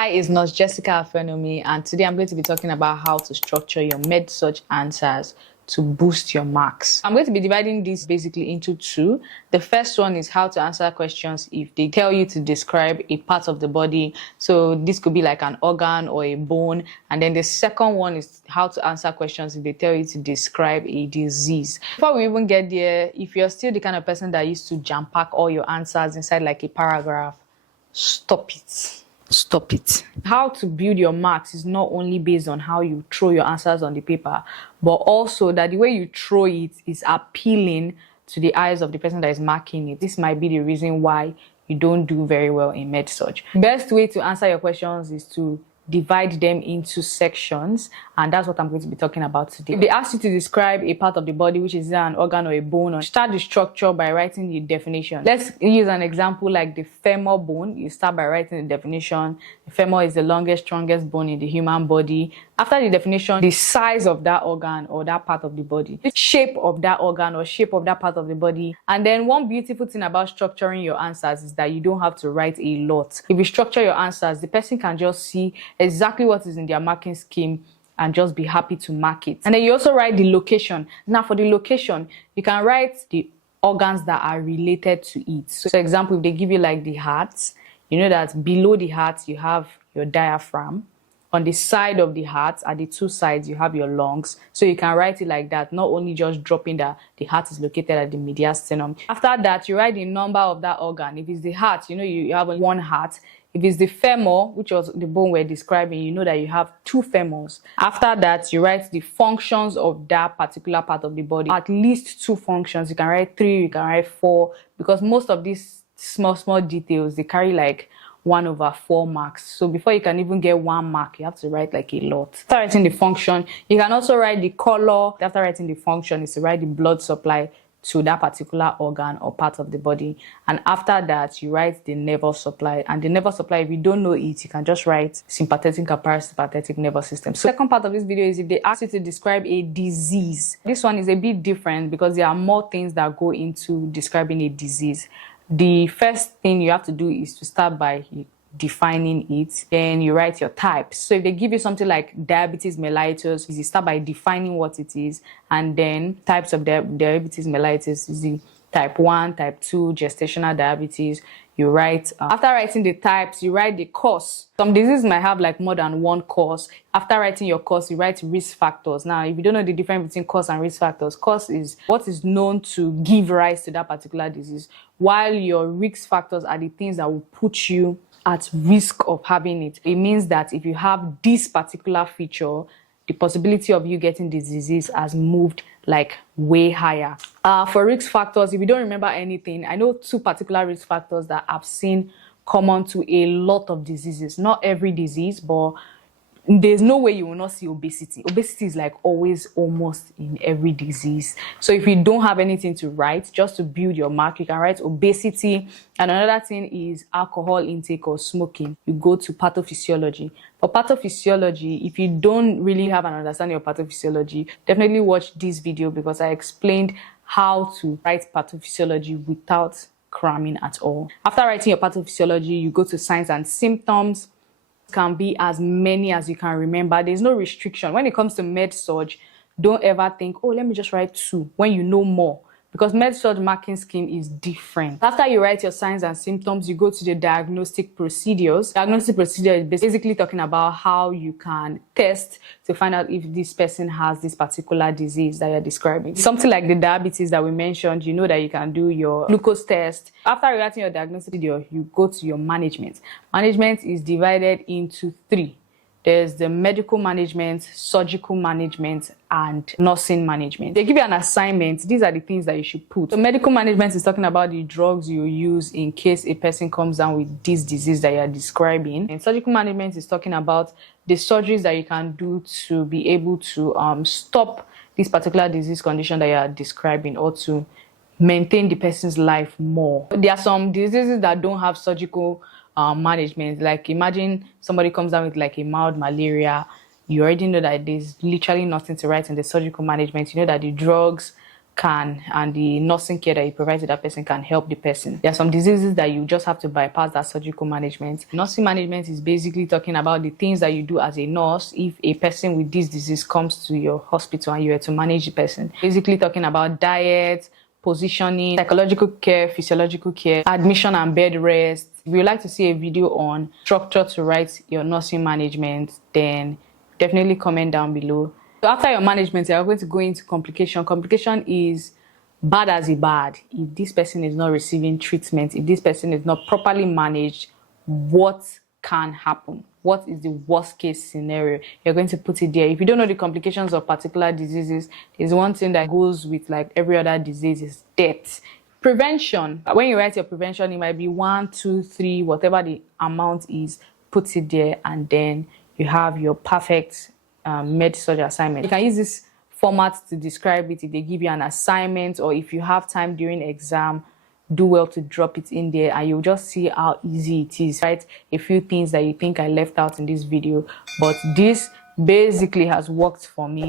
Hi, it's Nurse Jessica Afenomi, and today I'm going to be talking about how to structure your med-surg answers to boost your marks. I'm going to be dividing this basically into two. The first one is how to answer questions if they tell you to describe a part of the body. So this could be like an organ or a bone. And then the second one is how to answer questions if they tell you to describe a disease. Before we even get there, if you're still the kind of person that used to jam-pack all your answers inside like a paragraph, stop it. Stop it. How to build your marks is not only based on how you throw your answers on the paper, but also that the way you throw it is appealing to the eyes of the person that is marking it. This might be the reason why you don't do very well in med-surg. Best way to answer your questions is to divide them into sections, and that's what I'm going to be talking about today. If they ask you to describe a part of the body, which is either an organ or a bone, start the structure by writing the definition. Let's use an example like the femur bone. You start by writing the definition. The femur is the longest, strongest bone in the human body. After the definition, the size of that organ or that part of the body, the shape of that organ or shape of that part of the body. And then one beautiful thing about structuring your answers is that you don't have to write a lot. If you structure your answers, the person can just see exactly what is in their marking scheme and just be happy to mark it. And then you also write the location. Now for the location, you can write the organs that are related to it. So for example, if they give you like the heart, you know that below the heart, you have your diaphragm. On the side of the heart, at the two sides, you have your lungs. So you can write it like that, not only just dropping that the heart is located at the mediastinum. After that, you write the number of that organ. If it's the heart, you know you have one heart. If it's the femur, which was the bone we're describing, you know that you have two femurs. After that, you write the functions of that particular part of the body. At least two functions. You can write 3, you can write 4, because most of these small details, they carry like 1/4 marks. So before you can even get 1 mark, you have to write like a lot. After writing the function, you can also write the color. After writing the function is to write the blood supply to that particular organ or part of the body. And after that, you write the nervous supply. And the nervous supply, if you don't know it, you can just write sympathetic and parasympathetic nervous system. So the second part of this video is if they ask you to describe a disease. This one is a bit different because there are more things that go into describing a disease. The first thing you have to do is to start by defining it. Then you write your types. So if they give you something like diabetes mellitus, you start by defining what it is, and then types of diabetes mellitus is the type 1, type 2, gestational diabetes. You write, after writing the types, you write the cause. Some diseases might have like more than one cause. After writing your cause, you write risk factors. Now, if you don't know the difference between cause and risk factors, cause is what is known to give rise to that particular disease, while your risk factors are the things that will put you at risk of having it. It means that if you have this particular feature, the possibility of you getting the disease has moved like way higher. For risk factors, if you don't remember anything, I know 2 particular risk factors that I've seen common to a lot of diseases. Not every disease, but there's no way you will not see obesity. Obesity is like always almost in every disease. So if you don't have anything to write, just to build your mark, you can write obesity. And another thing is alcohol intake or smoking. You go to pathophysiology. For pathophysiology, if you don't really have an understanding of pathophysiology, definitely watch this video because I explained how to write pathophysiology without cramming at all. After writing your pathophysiology, you go to signs and symptoms. Can be as many as you can remember. There's no restriction. When it comes to med-surg, don't ever think, oh, let me just write 2 when you know more, because med-surg marking scheme is different. After you write your signs and symptoms, you go to the diagnostic procedures. Diagnostic procedure is basically talking about how you can test to find out if this person has this particular disease that you're describing. Something like the diabetes that we mentioned, you know that you can do your glucose test. After writing your diagnostic procedure, you go to your management. Management is divided into 3. There's the medical management, surgical management, and nursing management. They give you an assignment. These are the things that you should put. So medical management is talking about the drugs you use in case a person comes down with this disease that you're describing. And surgical management is talking about the surgeries that you can do to be able to stop this particular disease condition that you're describing, or to maintain the person's life more. There are some diseases that don't have surgical management. Like imagine somebody comes down with like a mild malaria. You already know that there's literally nothing to write in the surgical management. You know that the drugs can, and the nursing care that you provide to that person can help the person. There are some diseases that you just have to bypass that surgical management. Nursing management is basically talking about the things that you do as a nurse if a person with this disease comes to your hospital and you are to manage the person. Basically talking about diet, positioning, psychological care, physiological care, admission and bed rest. If you'd like to see a video on structure to write your nursing management, then definitely comment down below. So after your management, you're going to go into complication. Complication is bad as a bad. If this person is not receiving treatment, if this person is not properly managed, what can happen? What is the worst case scenario? You're going to put it there. If you don't know the complications of particular diseases, there's one thing that goes with like every other disease is death. Prevention. When you write your prevention, it might be 1, 2, 3, whatever the amount is, put it there, and then you have your perfect med-surg assignment. You can use this format to describe it if they give you an assignment, or if you have time during exam, do well to drop it in there and you'll just see how easy it is. Write a few things that you think I left out in this video, but this basically has worked for me.